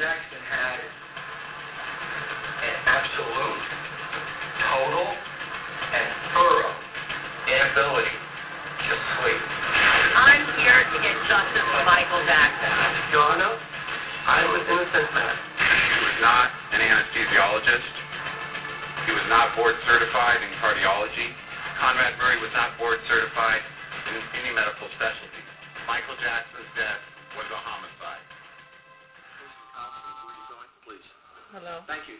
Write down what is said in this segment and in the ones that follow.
Jackson had an absolute, total, and thorough inability to sleep. I'm here to get justice for Michael Jackson. Your Honor, I am an innocent man. He was not an anesthesiologist. He was not board certified in cardiology. Conrad Murray was not board certified in any medical specialty. Michael Jackson's death was a homicide. Counselor, where are you going? Please. Hello. Thank you.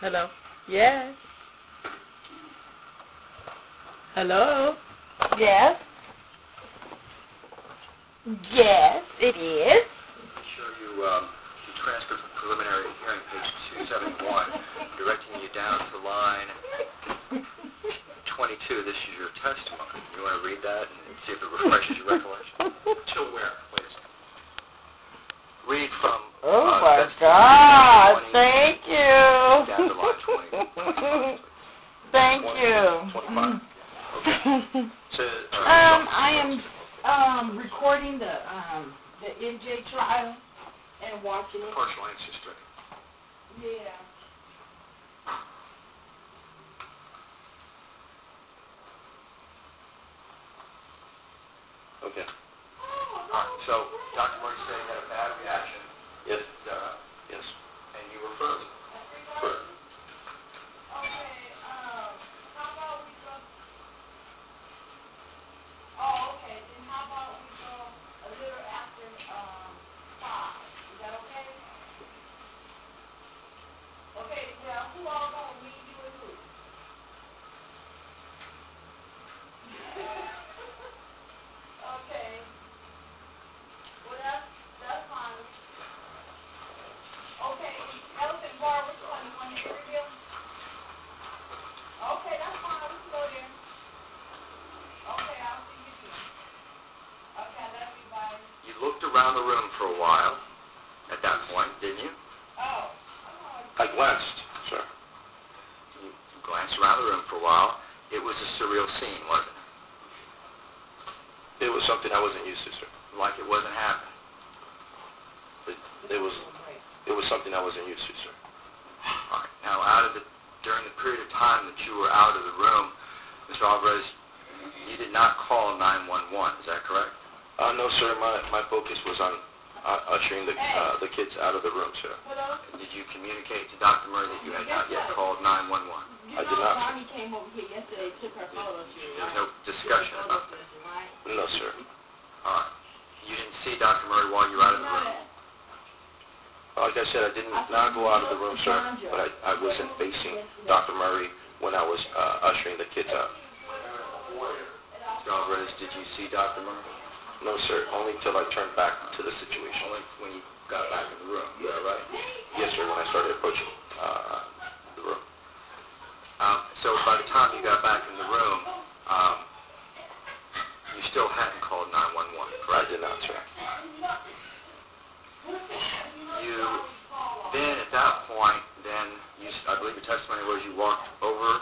Hello. Yes. Hello. Yes. Yes, it is. I'll show you the transcript of preliminary hearing, page 271, directing you down to line 22. This is your testimony. You want to read that and see if it refreshes your recollection? Till where, please? Read from... Oh, my God. 20, Thank you. down to line 20. Thank 20, you. 25. Okay. So, I am recording the MJ trial and watching it. partial answer stricken. Yeah. Okay. All right. So, Dr. Murray said you had a bad reaction. Yes. Yes. And you were frozen. Correct. Okay, how about we go... Oh, okay, then how about we go a little after 5? Is that okay? Okay, well, who all gonna meet you and who? Okay. Well, that's fine. Okay, Elephant Bar, which one? You want to review? Okay, that's fine. We can go there. Okay, I'll see you soon. Okay, I love you. Bye. You looked around the room for a while at that point, didn't you? Oh. I glanced, sir. You glanced around the room for a while. It was a surreal scene, wasn't It was something I wasn't used to, sir. it? Like it wasn't happening. It was something I wasn't used to, sir. All right. Now, during the period of time that you were out of the room, Mr. Alvarez, you did not call 911. Is that correct? No, sir. My focus was on ushering the kids out of the room, sir. Did you communicate to Dr. Murray that you had not yet called 911? I did not, sir. Bonnie came over here yesterday, took her photos. There was no discussion about that. No, sir. All right. You didn't see Dr. Murray while you were out of the room? Like I said, I did not go out of the room, sir, but I wasn't facing Dr. Murray when I was ushering the kids out. Mr. Alvarez, did you see Dr. Murray? No, sir. Only until I turned back to the situation. Only when you got back in the room. Is that right? Yes, sir, when I started approaching the room. So by the time you got back in the room, you still hadn't called 911, correct? I did not, sir. You then, at that point, I believe your testimony was you walked over,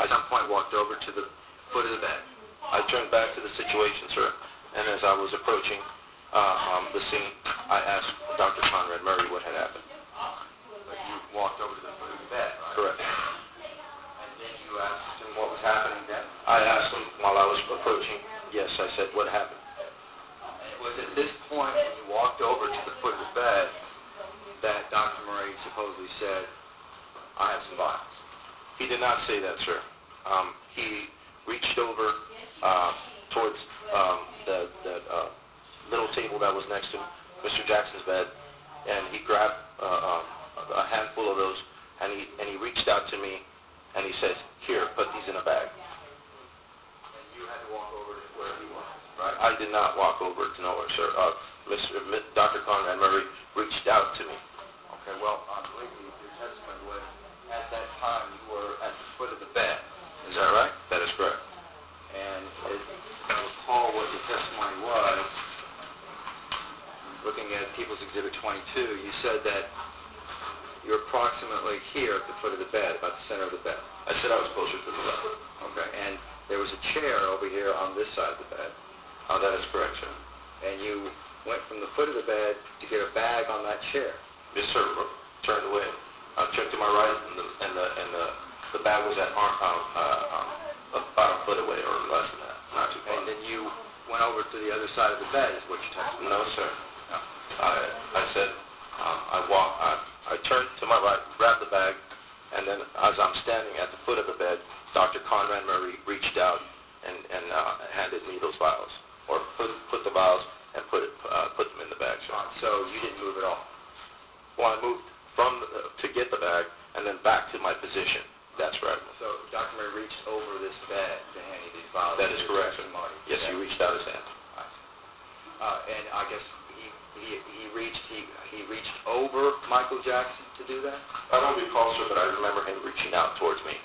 at some point walked over to the foot of the bed. I turned back to the situation, sir, and as I was approaching the scene, I asked Dr. Conrad Murray what had happened. But you walked over to the foot of the bed, right? Correct. And then you asked him what was happening then? I asked him while I was approaching. Yes, I said, what happened? It was at this point when you walked over to the foot of the bed that Dr. Murray supposedly said, I have some vials. He did not say that, sir. He reached over towards the little table that was next to Mr. Jackson's bed, and he grabbed a handful of those, and he reached out to me, and he says, here, put these in a bag. And you had to walk over to where he was, right? I did not walk over to nowhere, sir. Dr. Conrad Murray reached out to me. Okay, well, I believe your testimony was at that time you were at the foot of the bed. Is that right? That is correct. And if I recall what your testimony was, looking at People's Exhibit 22, you said that you're approximately here at the foot of the bed, about the center of the bed. I said I was closer to the left. Okay, and there was a chair over here on this side of the bed. That is correct, sir. And you went from the foot of the bed to get a bag on that chair. Yes, sir. Turned away. I checked to my right, and the bag was at about a foot away or less than that. Not too far. And then you went over to the other side of the bed, is what you texted me. No, sir. No. I said I turned to my right, grabbed the bag, and then as I'm standing at the foot of the bed, Dr. Conrad Murray reached out and handed me those vials, or put the vials and put them in the bag, sir. So you didn't move at all? Well, I moved to get the bag and then back to my position. That's right. So Dr. Murray reached over this bed to hand you these vials? That is correct, sir. Yes, he reached out his hand. And I guess he reached over Michael Jackson to do that? I don't recall, sir, but I remember him reaching out towards me.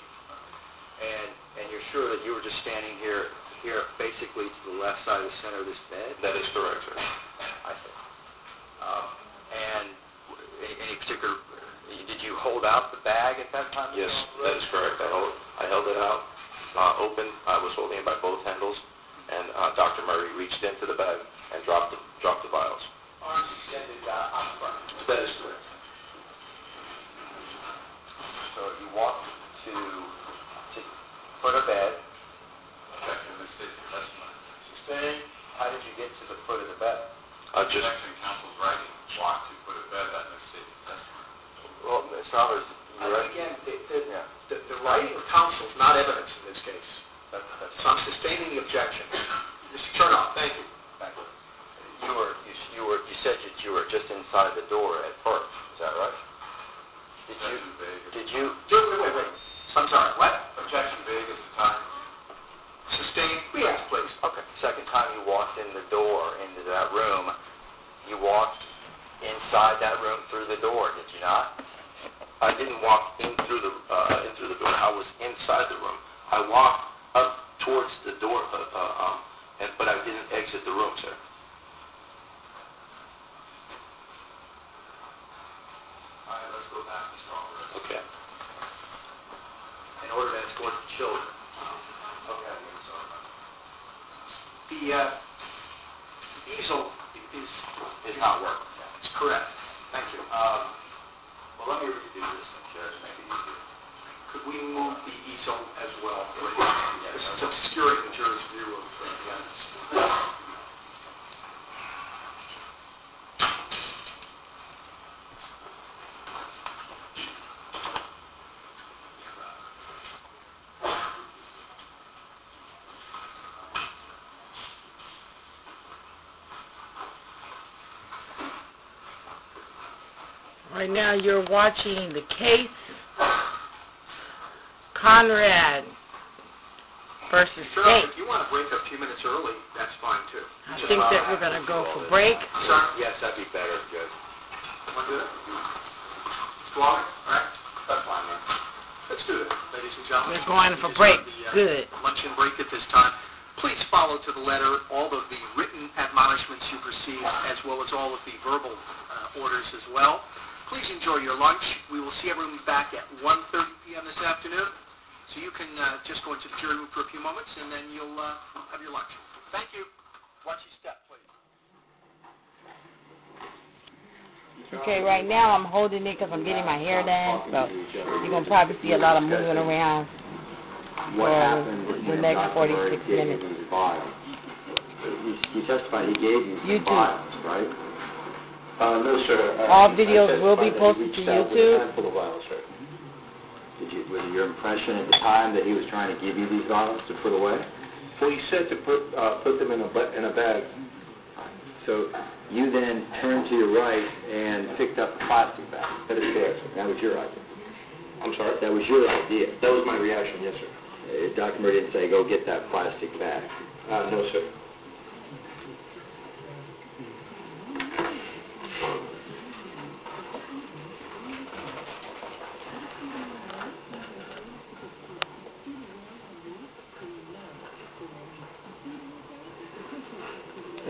And you're sure that you were just standing here basically to the left side of the center of this bed? That is correct, sir. I see. And any particular, did you hold out the bag at that time? Yes, that is correct. I held it out, open. I was holding it by both handles, and Dr. Murray reached into the bag and dropped the vials. Arms extended on the front. That is correct. So you walked to foot of bed. Objection, this states the testimony. Sustained. How did you get to the foot of the bed? Objection, counsel's writing, walk to foot of bed, that misstates the testimony. Well, Mr. Roberts, you're right. Again, the writing of counsel is not evidence in this case. So I'm sustaining the objection. Mr. Chernoff, thank you. Thank you. You said that you were just inside the door at first. Is that right? Did you? Wait. I'm sorry. What? Objection, vague as to time. Sustained. Yes, please. Okay. Second time you walked in the door into that room, you walked inside that room through the door, did you not? I didn't walk in through the door. I was inside the room. I walked up towards the door, but I didn't exit the room, sir. All right, let's go back, Mr. Alvarez. Okay. In order to escort the children. Okay. The easel Is not working. is correct. Thank you. Well, let me redo this then, Judge, make it easier. Could we move the easel as well, please? Yes. This is obscuring the juror's view of the evidence. Right now you're watching the case Conrad versus Sure, State. if you want to break a few minutes early, that's fine too. I think that we're going to go for break. Sir, Yes, that'd be better, Judge. want to do it? Mr. Walker, all right? That's fine, man. Let's do it, ladies and gentlemen. We're going for We break. start Good. the luncheon break at this time. Please follow to the letter all of the written admonishments you've received, as well as all of the verbal orders as well. Please enjoy your lunch. We will see everyone back at 1:30 p.m. this afternoon. So you can just go into the jury room for a few moments, and then you'll have your lunch. Thank you. Watch your step, please. Okay, right now I'm holding it because I'm getting my hair done, so you're going to probably see a lot of moving around What happened for when the you next and Dr. 46 Murray gave minutes. him these vials? You testified he gave you some YouTube. vials, right? No, sir. All I videos will be Testified that he posted to reached out with a YouTube. handful of vials, sir. Was it your impression at the time that he was trying to give you these vials to put away? Well, he said to put them in a bag. So you then turned to your right and picked up the plastic bag. That is correct, sir. That was your idea. I'm sorry? That was your idea. That was my reaction, yes, sir. Dr. Murray didn't say, go get that plastic bag. No, sir.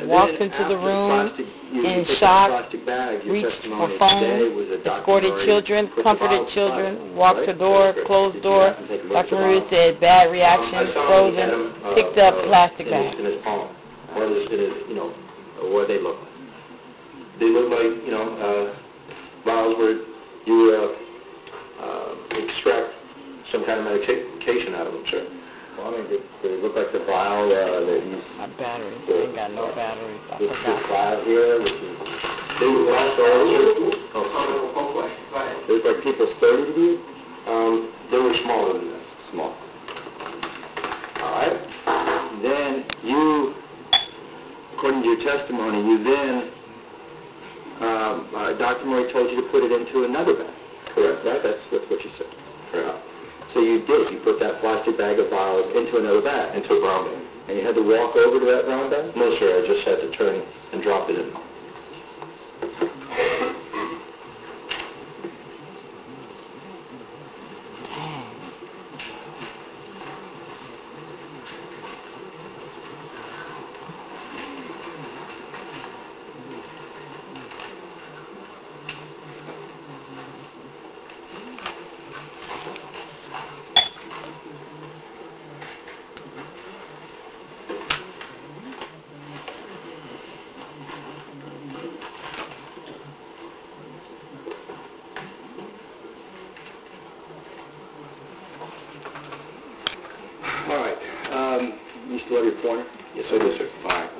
Walked into the room in shock, reached for phone, escorted children, comforted children, walked the door, closed door. Dr. Murray said, bad reaction, frozen, picked up plastic bag. In his palm. What did they look like? They look like, vials where you extract some kind of medication out of them, sir. Well, I mean, they look like the vial that you... My batteries. They ain't got no batteries. I This forgot. vial here, which is... They were also, They look like people's 30 to you? they were smaller than that. Small. All right. Then you, according to your testimony, you then, Dr. Murray told you to put it into another bag. Correct. Right? That's what you said. Correct. So you did. You put that plastic bag of vials into another bag. Into a brown bag. And you had to walk over to that brown bag? No, sir, I just had to turn and drop it in. All right. You still have your pointer? Yes, I do, sir. All right.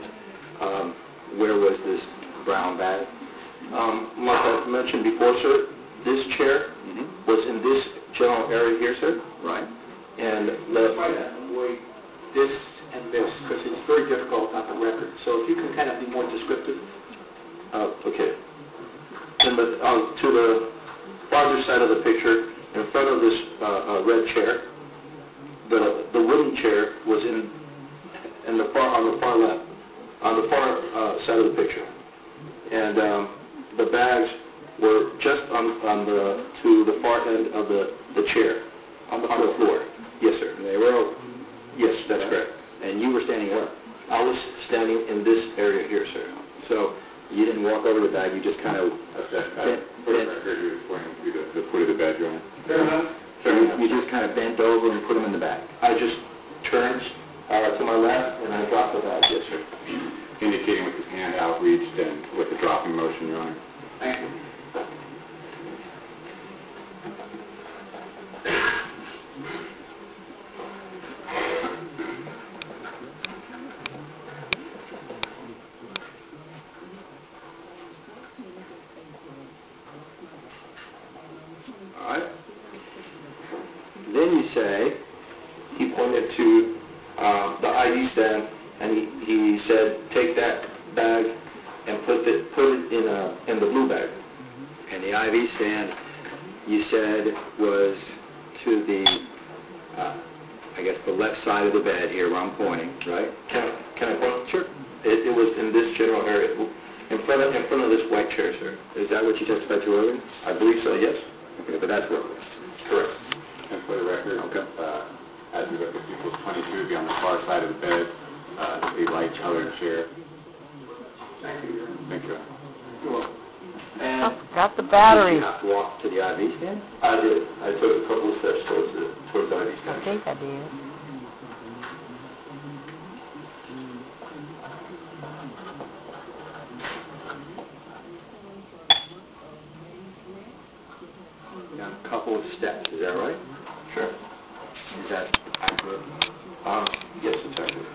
Where was this brown bag? Like I mentioned before, sir, this chair was in this general area here, sir. Right. And This and this, because it's very difficult on the record. So if you can kind of be more descriptive. okay. To the farther side of the picture, in front of this red chair, the wooden chair was on the far left, on the far side of the picture, and the bags were just to the far end of the chair, on the floor. Yes, sir. And they were open. Yes, that's correct. And you were standing where? I was standing in this area here, sir. So you didn't walk over the bag. You just kind of The foot of the bed, Your Honor. you just kind of bent over and put them in the bag. I just turned to my left and I dropped the bag. Yes, sir. Indicating with his hand outreached and with the dropping motion, Your Honor. Thank you. All right. Then you say, He pointed to the ID stand and he said, take that bag and put it in the blue bag. and the IV stand, you said was to the, I guess, the left side of the bed here where I'm pointing, right? Can I point? Sure. It was in this general area, in front of this white chair, sir. Is that what you testified to earlier? I believe so, yes. Okay, but that's where it was. Correct. And for the record, as we look at people's 22, it'd be on the far side of the bed, a light-colored chair. Thank you. Thank you. And I forgot the did batteries. you have to walk to the IV stand? I did. I took a couple of steps towards the ID I stand. think I did. Yeah, a couple of steps, is that right? Sure. Is that accurate? Yes, it's accurate.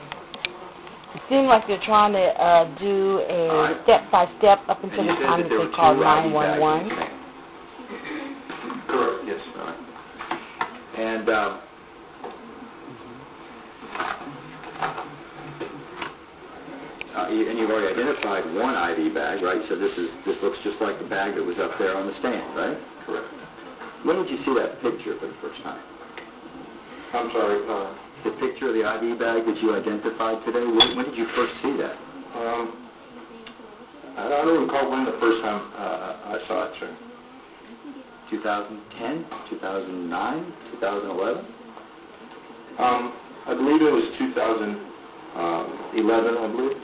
It seemed like they're trying to do All a right. step-by-step up until And you the said time that that there they were called two IV bags in the 911. stand. Correct, yes. All right. And you've already identified one IV bag, right? So this looks just like the bag that was up there on the stand, right? Correct. When did you see that picture for the first time? I'm sorry. The picture of the IV bag that you identified today, when did you first see that? I don't recall when the first time I saw it, sir. 2010, 2009, 2011? I believe it was 2011, I believe.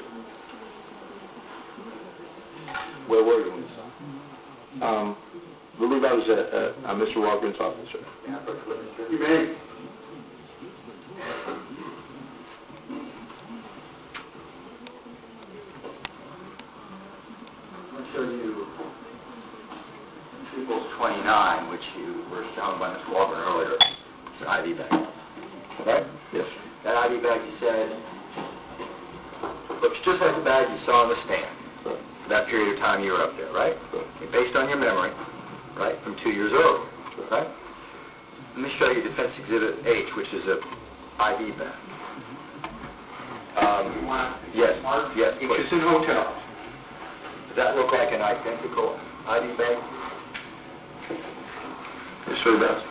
Where were you when you saw it? I believe I was at Mr. Walgren's office, sir. You may. I'm sure line, which you were shown by Mr. Walker earlier. It's an ID bag. Right? Yes. That ID bag, you said, looks just like the bag you saw on the stand. Right. For that period of time you were up there, right? Right. Based on your memory, right, from 2 years earlier, right? Let me show you Defense Exhibit H, which is a ID bag. Yes, yes, please. It's in hotels. Does that look like an identical ID bag? Yes, sir, it does.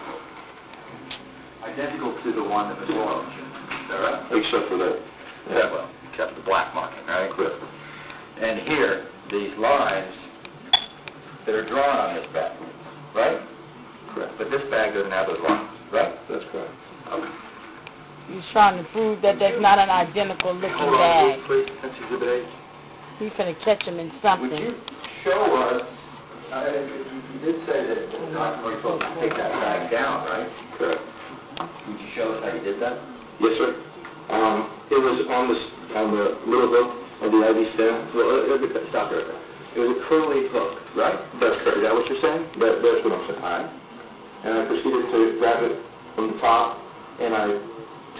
Identical to the one that was Laurel mentioned. Is that right? Except for that. Yeah, well, except for the black marking, right? Correct. And here, these lines that are drawn on this bag, right? Correct. But this bag doesn't have those lines, right? That's correct. Okay. He's trying to prove that that's not an identical looking Hold on, bag. please, Defense Exhibit H. He's finna catch him in Would something. you show us, you did say that you're supposed to take that bag down, right? Correct. Would you show us how you did that? Yes, sir. It was on the little hook of the ID stand. Well, stop there. It was a curly hook, right? That's correct. Is that what you're saying? That's what I'm saying. All right. And I proceeded to grab it from the top, and I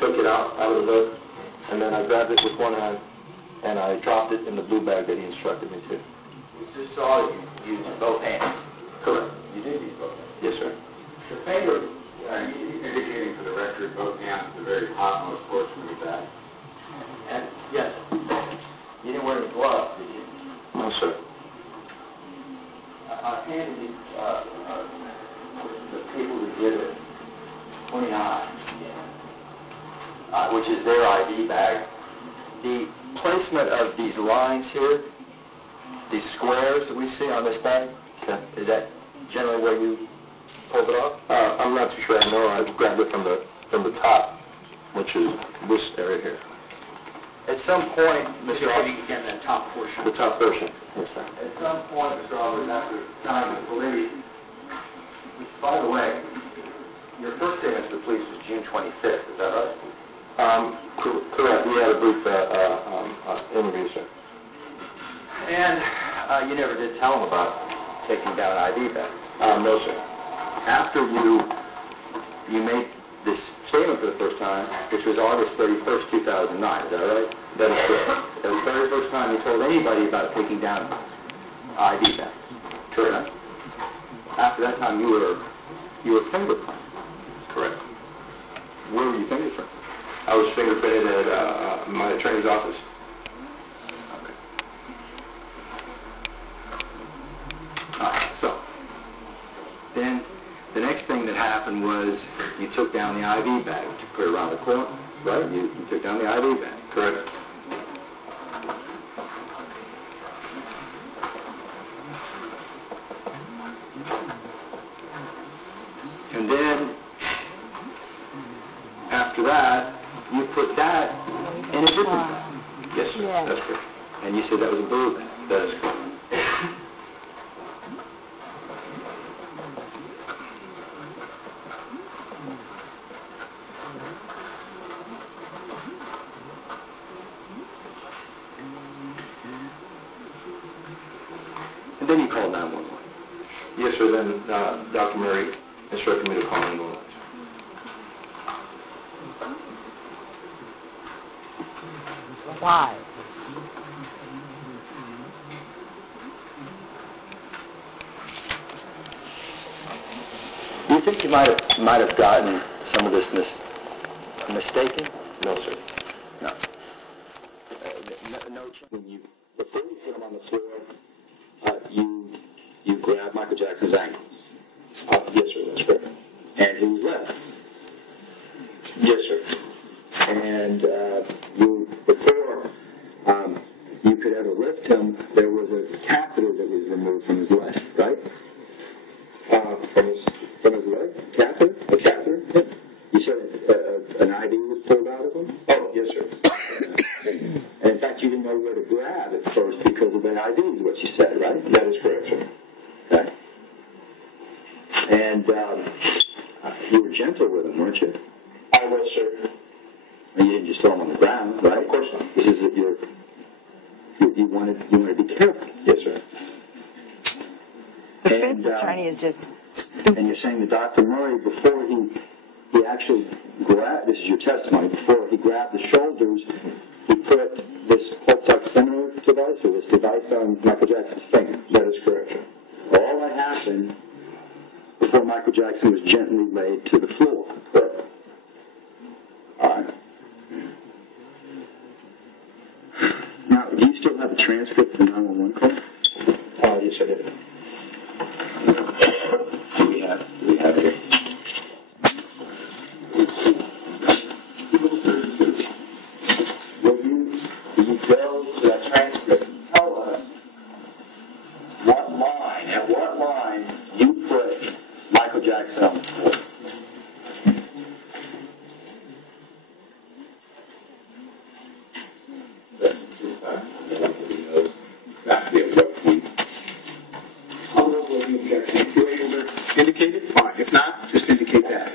took it out of the hook, and then I grabbed it with one hand, and I dropped it in the blue bag that he instructed me to. We just saw that you used both hands. Correct. You did use both hands. Yes, sir. The finger, indicating for the record, both hands at the very topmost portion of the bag. And, yes, you didn't wear any gloves, did you? No, sir. I handed you, the people who did it, 29, which is their ID bag. The placement of these lines here, these squares that we see on this bag, is that generally where you pulled it off? I'm not too sure. I know I grabbed it from the top, which is this area here. At some point, Mr. Maybe Roberts, again, that top portion. The top portion. Yes, sir. at some point, Mr. Roberts, after time with the police, which, by the way, your first statement to the police was June 25th, is that right? Correct. We had a brief interview, sir. And you never did tell them about taking down ID bags. No, sir. After you made this statement for the first time, which was August 31st, 2009, is that right? That is correct. That was the very first time you told anybody about taking down ID bags. Correct. After that time, you were fingerprinted. Correct. Where were you fingerprinted? I was fingerprinted at my attorney's office. Okay. All right, so then the next thing that happened was you took down the IV bag, you put it around the corner, right? You took down the IV bag. Correct. And then after that, you put that in a different bag. Yes, sir. Yeah. That's correct. And you said that was a blue bag. That is correct. And then you called 911. Yes, sir. Then Dr. Murray instructed me to call 911. Why? Do you think you might have gotten some of this mistaken? No, sir. No. No. When you, before you put him on the floor, you grabbed Michael Jackson's ankles. Yes, sir. That's correct. And he was left. Yes, sir. And before you could ever lift him, there was a catheter that was removed from his leg, right? From his leg? Catheter? A catheter? Yeah. You said an IV was pulled out of him? Oh, yes, sir. And in fact, you didn't know where to grab at first because of the IV is what you said, right? That is correct, sir. Okay. And you were gentle with him, weren't you? I was, sir. And you didn't just throw him on the ground, right? Of course not. This is that you wanted to be careful. Yes, sir. Defense attorney is just And you're saying that Dr. Murray, before he actually grabbed, this is your testimony, before he grabbed the shoulders, he put this pulse oximeter device or this device on Michael Jackson's finger. That is correct. All that happened before Michael Jackson was gently laid to the floor. Correct. All right. Now, do you still have the transcript from the 911 call? Oh, yes, I do. Do we have it here? Will you go to that transcript and tell us at what line you put Michael Jackson on the floor? If you're able to indicate it, fine. If not, just indicate that.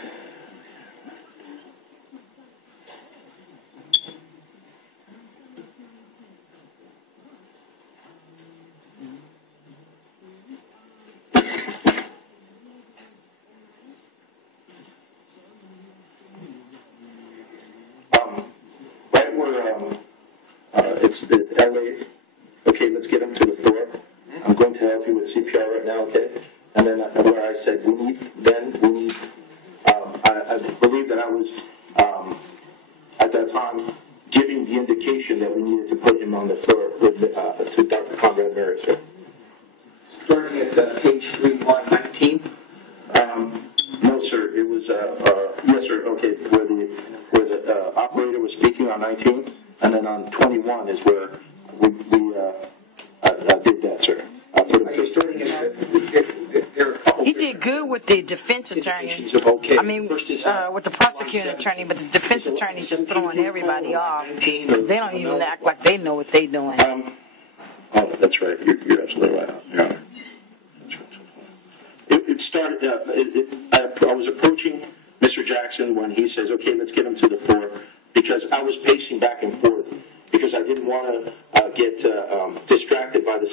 Right where it's elevated. Okay, let's get him to the floor. I'm going to help you with CPR right now, okay? And then where I said we need, I believe that I was, at that time, giving the indication that we needed to put him on the floor with, to Dr. Conrad Trial, sir. Starting at page 3119. No, sir. It was, yes, sir. Okay, where the operator was speaking on 19, and then on 21 is where we did that, sir. He did good with the defense attorney. I mean, with the prosecuting attorney, but the defense attorney just throwing everybody off. They don't even act like they know what they're doing. Oh, that's right. You're absolutely right, Your Honor. It started, I was approaching Mr. Jackson when he says, okay, let's get him to the floor, because I was pacing back and forth because I didn't want to get distracted by the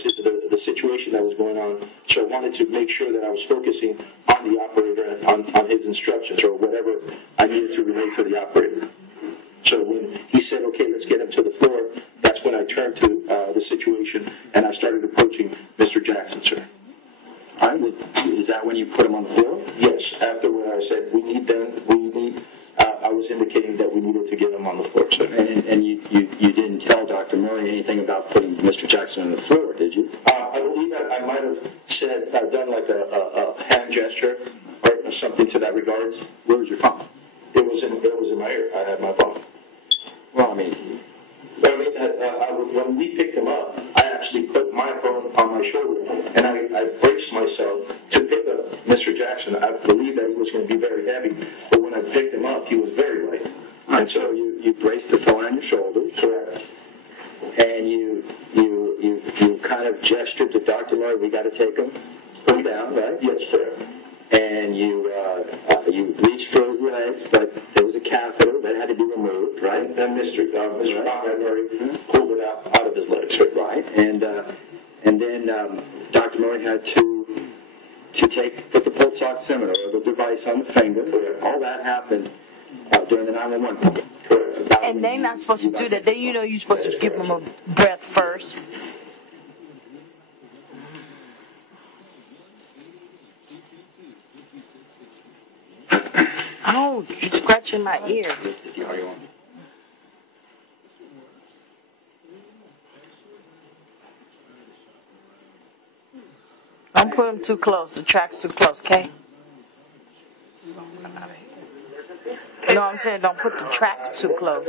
situation that was going on. So I wanted to make sure that I was focusing on the operator and on his instructions or whatever I needed to relate to the operator. So when he said, okay, let's get him to the floor, that's when I turned to the situation and I started approaching Mr. Jackson, sir. Is that when you put him on the floor? Yes, after where I said I was indicating that we needed to get him on the floor, sir. And you didn't tell Dr. Murray anything about putting Mr. Jackson on the floor, did you? I believe that I might have said, done like a hand gesture or something to that regards. Where was your phone? It was in my ear. I had my phone. Well, I mean, when we picked him up, I actually put my phone on my shoulder, and I braced myself to pick up Mr. Jackson. I believed that he was going to be very heavy, but when I picked him up, he was very light. And so you braced the phone on your shoulder. Correct. And you kind of gestured to Dr. Murray, we got to take him down, right? Yes, correct. And you reached for his legs, but there was a catheter that had to be removed, right? And Mr. Conrad Murray pulled it out of his legs, right? And then Dr. Murray had to put the pulse oximeter or the device on the finger. Correct. All that happened during the 911 call. Correct. And they're not supposed to do that. You're supposed to give them a breath first. Oh, it's scratching my ear. Is the audio on? Don't put them too close. The track's too close, okay? You know what I'm saying? Don't put the tracks too close.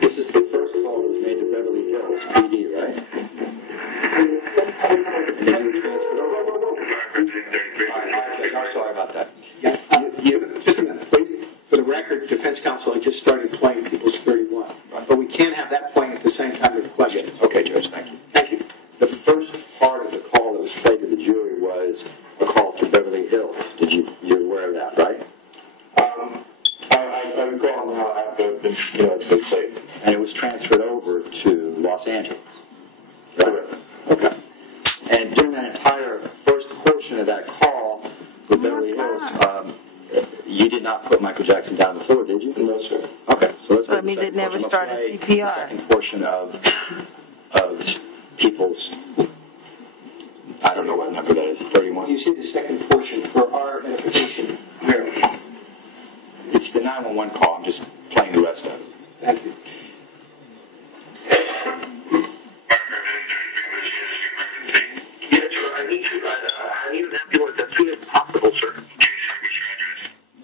This is the first call that was made to Beverly Hills PD, right? And then you transferred over. I'm sorry about that. Yeah. Just a minute, please. For the record, defense counsel had just started playing People's 31. Right. But we can't have that playing at the same time with questions. Okay, Judge, thank you. Thank you. The first part of the call that was played to the jury Hills. You're aware of that, right? I recall now after it's been played. And it was transferred over to Los Angeles, right? Correct. Okay. And during that entire first portion of that call with Beverly Hills, you did not put Michael Jackson down on the floor, did you? No, sir. Okay. So let's So that means it never started CPR. The second portion of people's, I don't know what number that is, 31. You see the second portion for our edification. It's the 911 call. I'm just playing the rest of it. Thank you. Yes, sir. I need an ambulance as soon as possible, sir.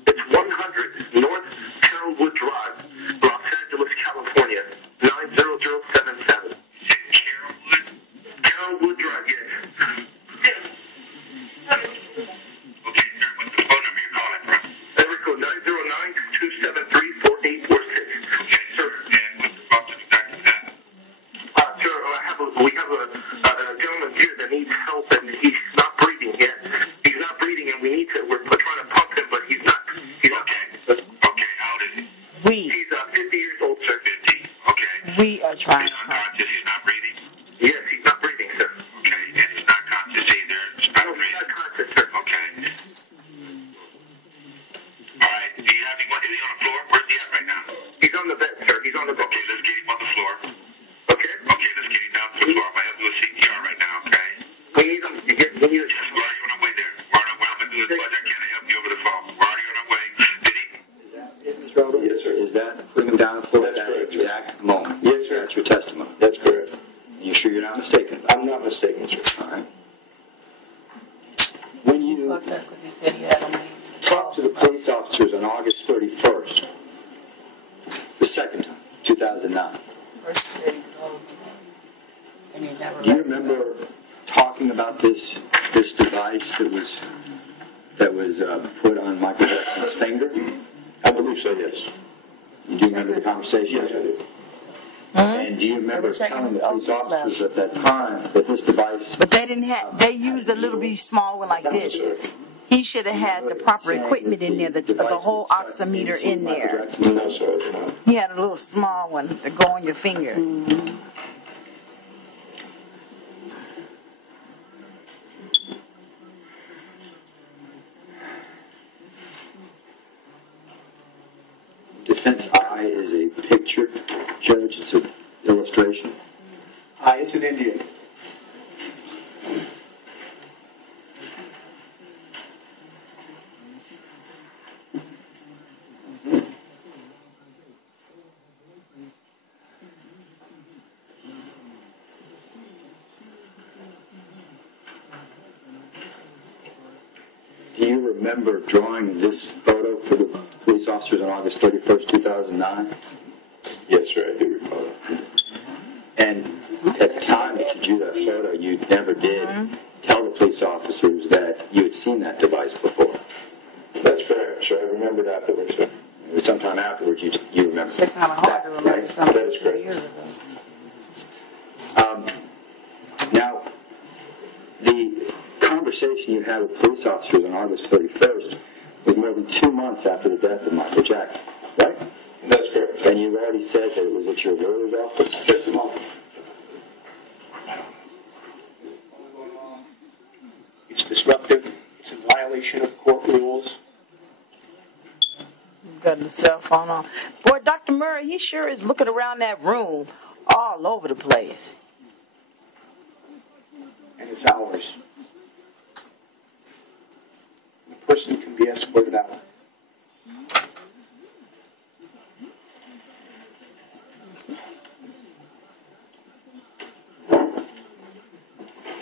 It's 100 North Carrollwood Drive, Los Angeles, California, 90077. Carrollwood Drive, yes. Okay, sir. What's the phone number you're calling from? Area code 909-273-4846. Okay, sir. And what's the cost of exactly that? Sir, we have a gentleman here that needs help, and he's not breathing yet. He's not breathing, and we're trying to pump him, but he's not. Okay, how old is he? He's 50 years old, sir. 50. Okay. We are trying. He's unconscious. He's not breathing. Yes, he's not breathing, sir. Okay, and he's not conscious either. He's not breathing. He's not conscious, sir. Okay. All right. Is he on the floor? Where's he at right now? He's on the bed, sir. He's on the bed. Okay, let's get him on the floor. Okay, let's get him down to the floor. I'm going to have to do a CPR right now, okay? We need him. We need a chest. We're already on our way there. I'm going to do as much as I can to help you over the phone. We're already on our way. Did he? Yes, sir. Is that putting him down on the floor That's at correct, that sir. exact moment? Yes, sir. That's your testimony. That's correct. You sure you're not mistaken? I'm not mistaken, sir. All right. When you Fucked up because he said he had them. talked to the police officers on August 31st, the second time, 2009, First he said he told me. And he never do you remember talking about this device that was put on Michael Jackson's finger? I believe so, yes. Do you remember the conversation? Yes, I do. And do you remember telling the police officers at that time that this device... But they didn't have, they used a little bit small one like this. He should have had the proper equipment in there, the whole oximeter in there. No, sir, I do not. He had a little small one to go on your finger. Defense eye is a picture, Judge. It's an illustration. It's an Indian. Do you remember drawing this photo for the police officers on August 31st, 2009? Yes, sir, I do recall that. And at the time that you drew that photo, you never did tell the police officers that you had seen that device before. That's correct, sir. I remembered afterwards, sir. It was sometime afterwards you remember. It's kind of hard to remember right? something That is correct. years ago. Now, the conversation you had with police officers on August 31st was more than 2 months after the death of Michael Jackson, right? That's correct. And you've already said that it was at your lawyer's office? Just a moment. It's disruptive. It's in violation of court rules. You've got the cell phone on. Boy, Dr. Murray, he sure is looking around that room all over the place. And it's ours. The person can be escorted out.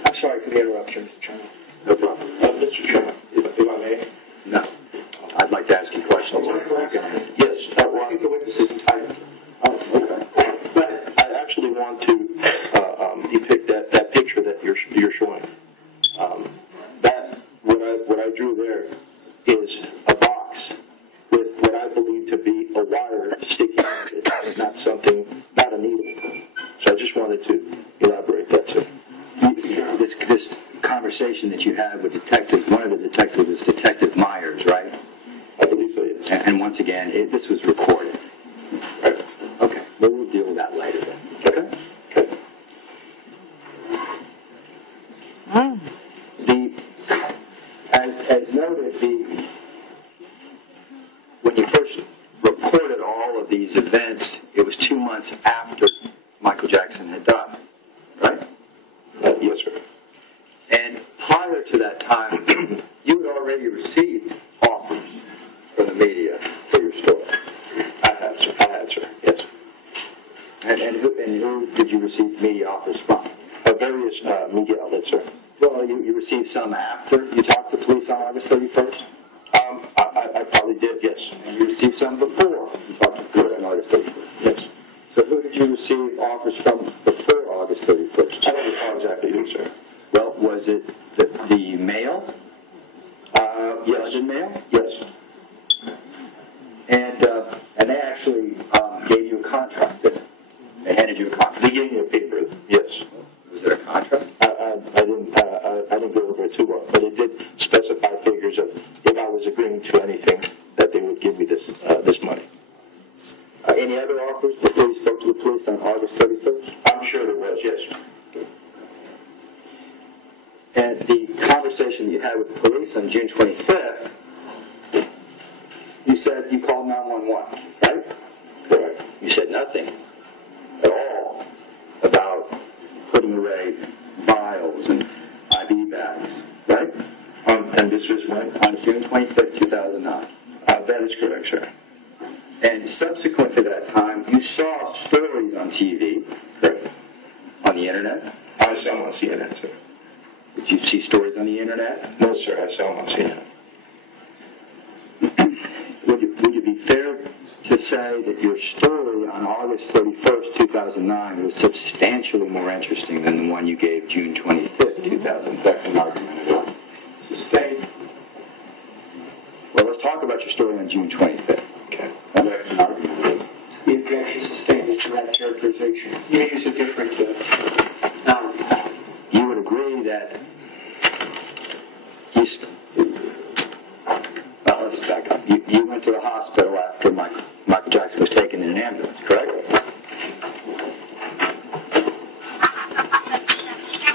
I'm sorry for the interruption, Mr. Chairman. No problem. Mr. Chairman, if I may. No. I'd like to ask you questions. Yes, I think the witness is entitled. Okay. But I actually want to depict that picture that you're showing. What I drew there is a box with what I believe to be a wire sticking out of it, not a needle. So I just wanted to elaborate that, sir. This conversation that you had with detectives, one of the detective is Detective Myers, right? I believe so, yes. And once again, this was recorded. Right. Okay. Well, we'll deal with that later then. Okay? Okay. As noted, when you first reported all of these events, it was 2 months after Michael Jackson had died, right? Yes, sir. And prior to that time, you had already received offers from the media for your story. I had, sir. Yes. And who did you receive media offers from? Various media outlets, sir. Well, you received some after you talked to police on August 31st? I probably did, yes. And you received some before you talked to police on August 31st? Yes. So who did you receive offers from before August 31st? I don't recall exactly who, sir. Well, was it the mail? Yes. London mail? Yes. And they actually gave you a contract, didn't they? They handed you a contract. They gave me a paper, yes. Was it a contract? I didn't go over it too well, but it did specify figures of if I was agreeing to anything that they would give me this money. Any other offers before you spoke to the police on August 31st? I'm sure there was, yes. And the conversation you had with the police on June 25th, you said you called 911, right? Correct. You said nothing at all about putting away vials and IV bags, right? And this was when? On June 25th, 2009. That is correct, sir. And subsequent to that time, you saw stories on TV, Correct. on the internet. I saw them on CNN, sir. Did you see stories on the internet? No, sir, I saw them on CNN. Would it be fair to say that your story on August 31st, 2009 was substantially more interesting than the one you gave June 25th, 2000? That's an argument. Sustained. Well, let's talk about your story on June 25th. Okay. That's an argument. The objection sustained is to that characterization. You use a different analogy. You would agree that let's back up. You went to the hospital after Michael Jackson was taken in an ambulance, correct?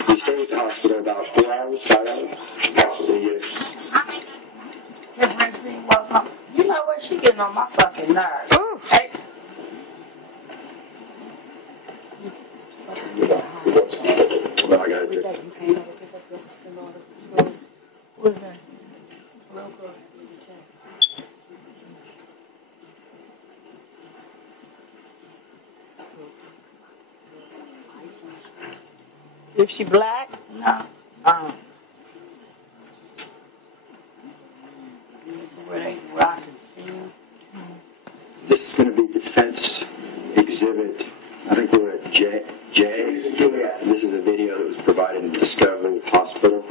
You stayed at the hospital about 4 hours, 5 hours? Possibly, yes. You know what? She getting on my fucking nerves. Hey. Well, I got it. What is that? If she black? No. Where they rock and sing. This is going to be defense exhibit. I think we're at J. This is a video that was provided in Discovery Hospital.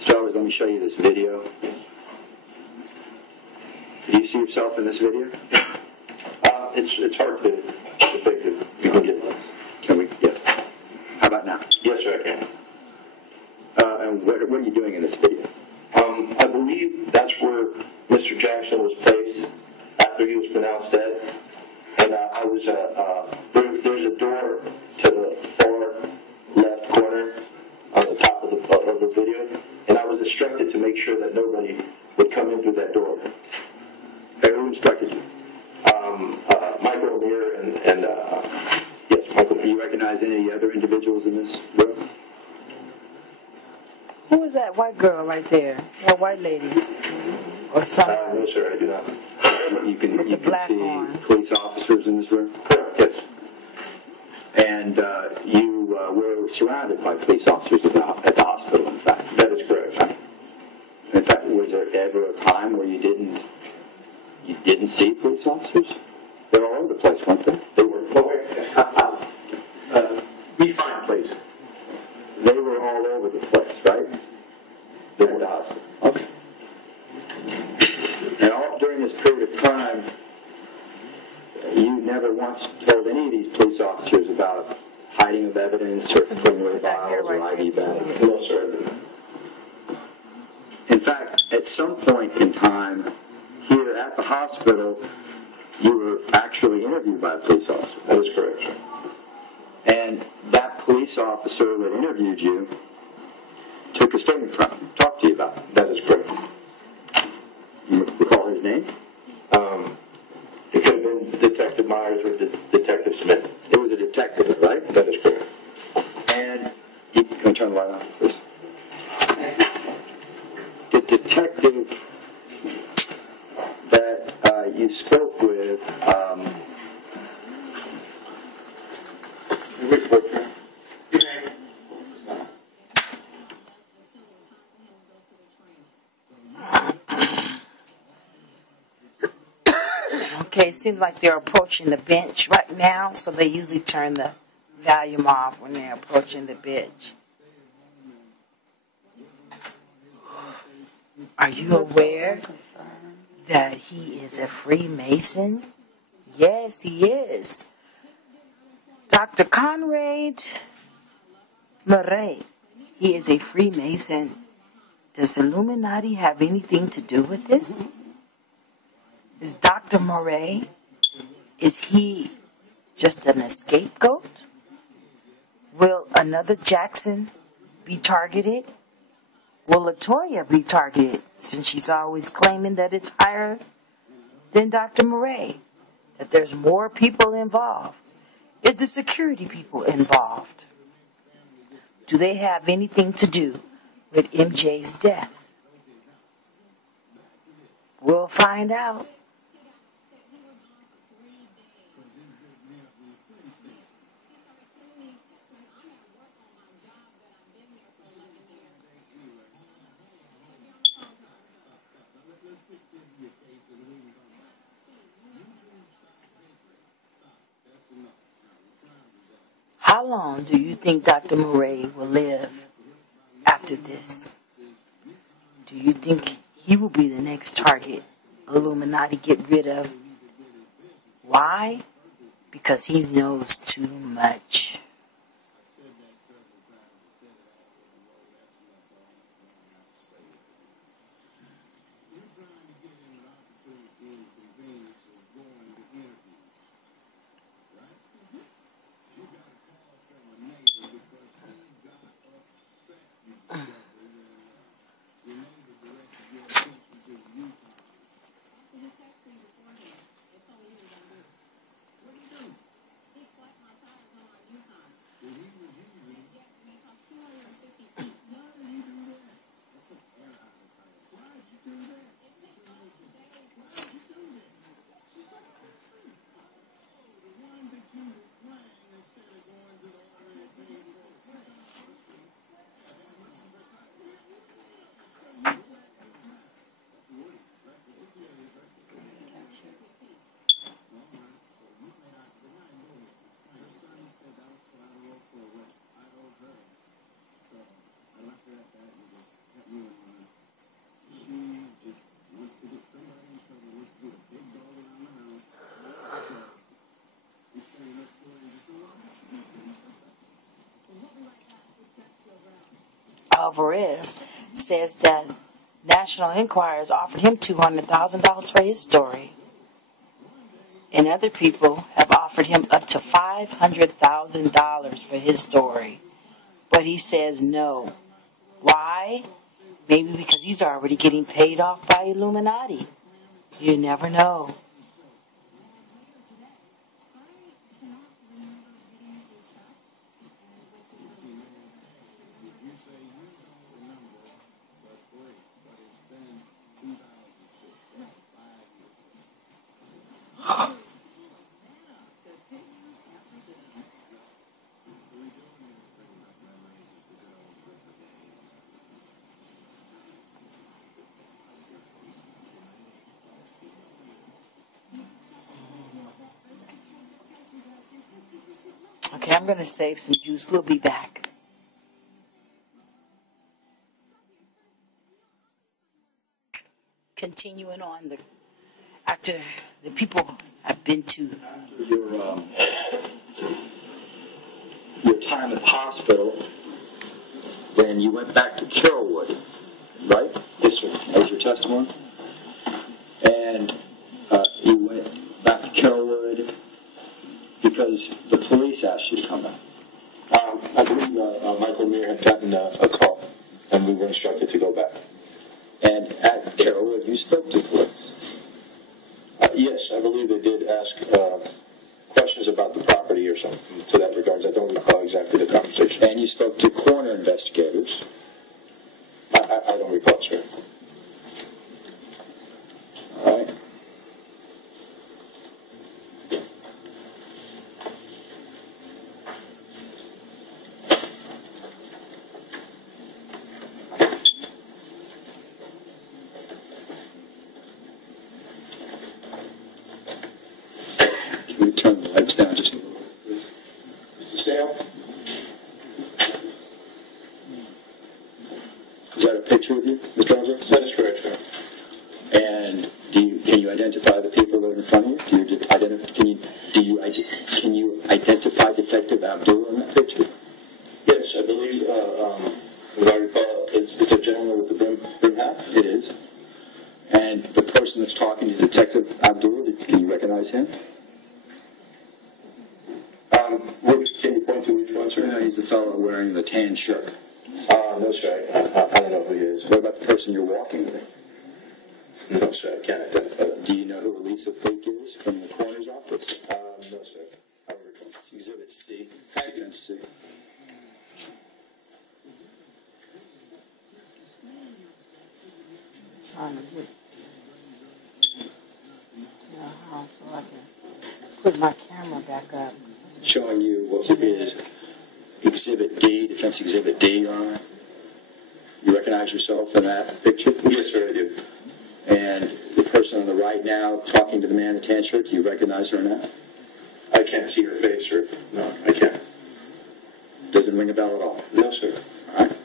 So let me show you this video. Do you see yourself in this video? It's hard to depict it. You can get one. Can we? Yeah. How about now? Yes, sir, I can. And what are you doing in this video? I believe that's where Mr. Jackson was placed after he was pronounced dead. And I was there's a door to the far left corner on the top of the video, and I was instructed to make sure that nobody would come in through that door. Hey, who instructed you? Michael O'Meara and yes, Michael. Do you recognize any of the other individuals in this room? Who is that white girl right there? That white lady? Or someone? No, sir, I do not. You can black see on. police officers in this room? Correct, yes. And you were surrounded by police officers at the hospital, in fact. That is correct. In fact, was there ever a time where you didn't see police officers? They were all over the place, weren't they? They were. Refine, please. They were all over the place, right? They were at the hospital. Okay. And all during this period of time, you never once told any of these police officers about hiding of evidence or putting away files or ID bags? No, sir, I didn't. at some point in time here at the hospital, you were actually interviewed by a police officer. That is correct, sir. And that police officer that interviewed you took a statement from you, talked to you about it. That is correct. You recall his name? It could have been Detective Myers or Detective Smith. It was a detective, right? That is correct. And can we turn the light on, please? The detective that you spoke with, Okay, it seems like they're approaching the bench right now, so they usually turn the volume off when they're approaching the bench. Are you aware that he is a Freemason? Yes, he is. Dr. Conrad Trial, he is a Freemason. Does Illuminati have anything to do with this? Is Dr. Murray, is he just an scapegoat? Will another Jackson be targeted? Will LaToya be targeted, since she's always claiming that it's higher than Dr. Murray, that there's more people involved? Is the security people involved? Do they have anything to do with MJ's death? We'll find out. How long do you think Dr. Murray will live after this? Do you think he will be the next target Illuminati get rid of? Why? Because he knows too much. Alvarez says that National Enquirer's offered him $200,000 for his story. And other people have offered him up to $500,000 for his story. But he says no. Why? Maybe because he's already getting paid off by Illuminati. You never know. Okay, I'm going to save some juice. We'll be back. Continuing on, after the people have been to your time at the hospital, then you went back to Carrollwood, right? Yes, sir. That was your testimony. And you went back to Carrollwood because the police asked you to come back. I believe Michael Muir had gotten a call, and we were instructed to go back. And at Carrollwood, you spoke to the police. Yes, I believe they did ask questions about the property or something to that regards. I don't recall exactly the conversation. And you spoke to coroner investigators. I don't recall, sir. All right. Can we turn the lights down just a little bit, please? Mr. Sale? Is that a picture of you, Mr. Alvarez? That is correct, sir. And can you identify the people that are in front of you? Can you identify Detective Abdullah in that picture? Yes, I believe, as I recall, it's a gentleman with the brim hat. It is. And the person that's talking to Detective Abdullah, can you recognize him? Can you point to which one, sir? No, he's the fellow wearing the tan shirt. No, sir. I don't know who he is. What about the person you're walking with? No, sir. I can't identify them. Do you know who Elisa Fake is from the coroner's office? No, sir. I don't recall. Exhibit C. Exhibit C. Trying to get to the house so I can put my camera back up. Showing you what is Exhibit D, Defense Exhibit D, Your Honor. You recognize yourself in that picture? Yes, sir, I do. And the person on the right now talking to the man in the tan shirt, do you recognize her or not? I can't see her face, sir. No, I can't. Doesn't ring a bell at all? No, sir. All right.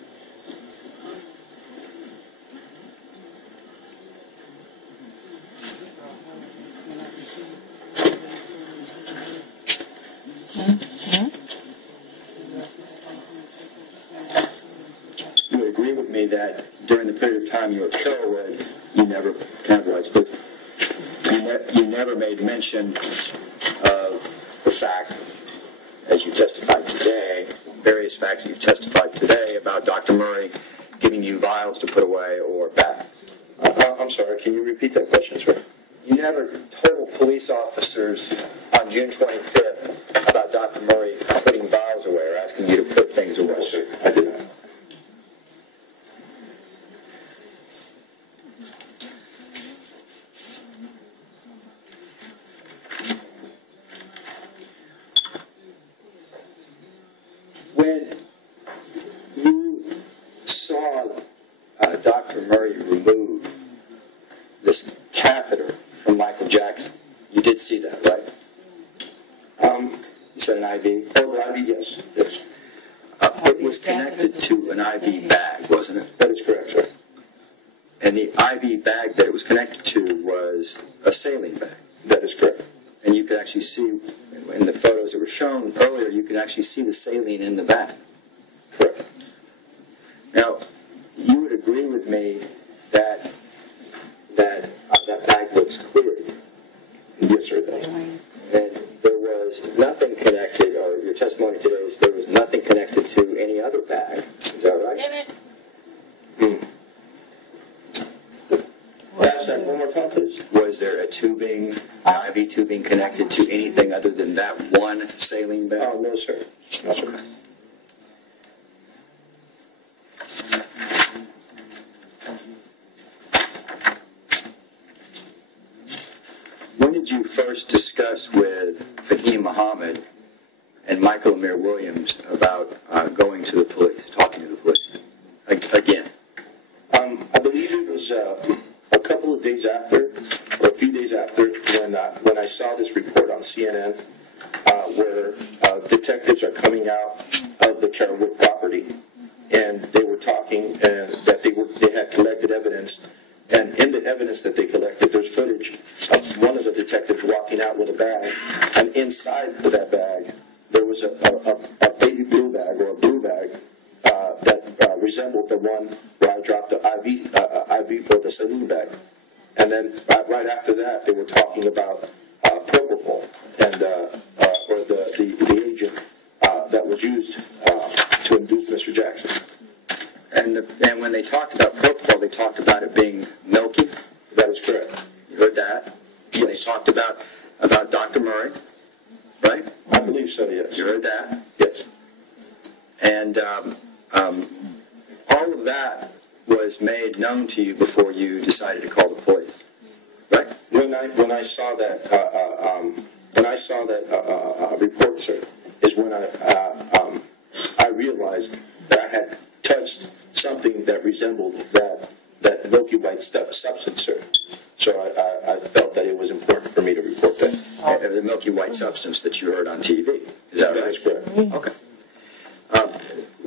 You would agree with me that during the period of time you were at Carrollwood, you never made mention of the fact, as you testified today, various facts that you've testified today about Dr. Murray giving you vials to put away or bags. I'm sorry, can you repeat that question, sir? You never told police officers on June 25th about Dr. Murray putting vials away or asking you to put things away. No, sir, I did not. When you saw Dr. Murray remove this catheter from Michael Jackson, you did see that, right? You said an IV? Oh, the IV, yes. Yes. It was connected to an IV bag, wasn't it? That is correct, sir. And the IV bag that it was connected to was a saline bag. That is correct. And you could actually see, in the photos that were shown earlier, you could actually see the saline in the bag. Correct. Now, you would agree with me that that bag looks clear. Yes, sir, it does. And there was nothing connected, or your testimony today is there was nothing connected to any other bag. Is that right? Ask that one more time, please. Was there a tubing, an IV tubing connected to anything other than that one saline bag? Oh, no, sir. No, sir. When did you first discuss with Fahim Muhammad and Michael Amir Williams about going to the police, talking to the police? Again. I believe it was a couple of days after, or a few days after, when I saw this report on CNN, where detectives are coming out of the Carrollwood property, and they were talking, and that they had collected evidence, and in the evidence that they collected, there's footage of one of the detectives walking out with a bag, and inside of that bag, there was a baby blue bag, or a blue bag, that resembled the one where I dropped the IV for the saline bag. And then right after that, they were talking about propofol and or the agent that was used to induce Mr. Jackson. And when they talked about propofol, they talked about it being milky. That is correct. You heard that? Yes. They talked about Dr. Murray, right? I believe so, yes. You heard that? Yes. And all of that was made known to you before you decided to call the police, right? When I saw that report, sir, is when I realized that I had touched something that resembled that milky white substance, sir. So I felt that it was important for me to report that. The milky white substance that you heard on TV. Is that right? That is correct. Okay.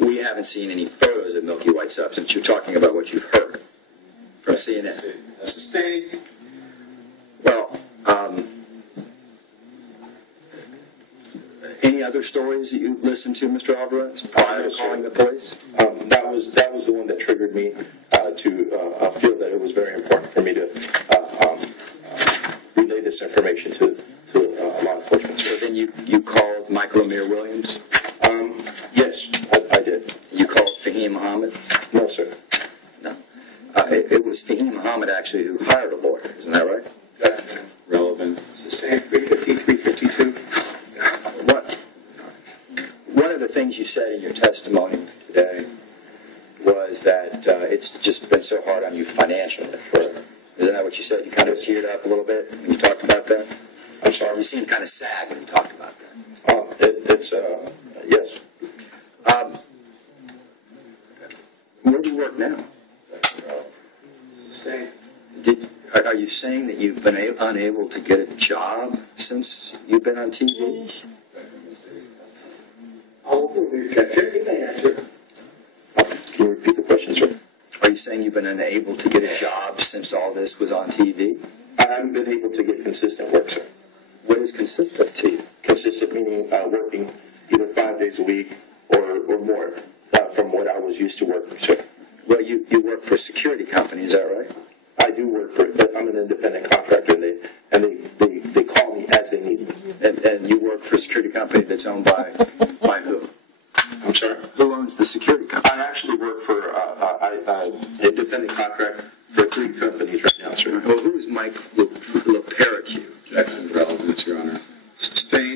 We haven't seen any photos of milky white substance. You're talking about what you've heard from CNN. Sustained. Well, any other stories that you listened to, Mr. Alvarez, prior to calling the police? That was the one that triggered me to feel that it was very important for me to relay this information to law enforcement. So then you called Michael Amir Williams? Yes, I did. You called Fahim Muhammad? No, sir. No. It was Fahim Muhammad actually who hired a lawyer. Isn't that right? Relevant. Sustained 350, 352. One of the things you said in your testimony today was that it's just been so hard on you financially. Isn't that what you said? You kind of teared up a little bit when you talked about that? I'm sorry, you seemed kind of sad when you talked about that. Yes. Where do you work now? Sustained. Are you saying that you've been unable to get a job since you've been on TV? Can you repeat the question, sir? Are you saying you've been unable to get a job since all this was on TV? I haven't been able to get consistent work, sir. What is consistent to you? Consistent meaning working either 5 days a week or more from what I was used to working, sir. Well, you work for a security company, is that right? I do work I'm an independent contractor, and they call me as they need me. And you work for a security company that's owned by who? I'm sorry? Who owns the security company? I actually work for an independent contract for 3 companies right now, sir. Well, who is Mike LePerrique? Objection, relevance, Your Honor. Sustained.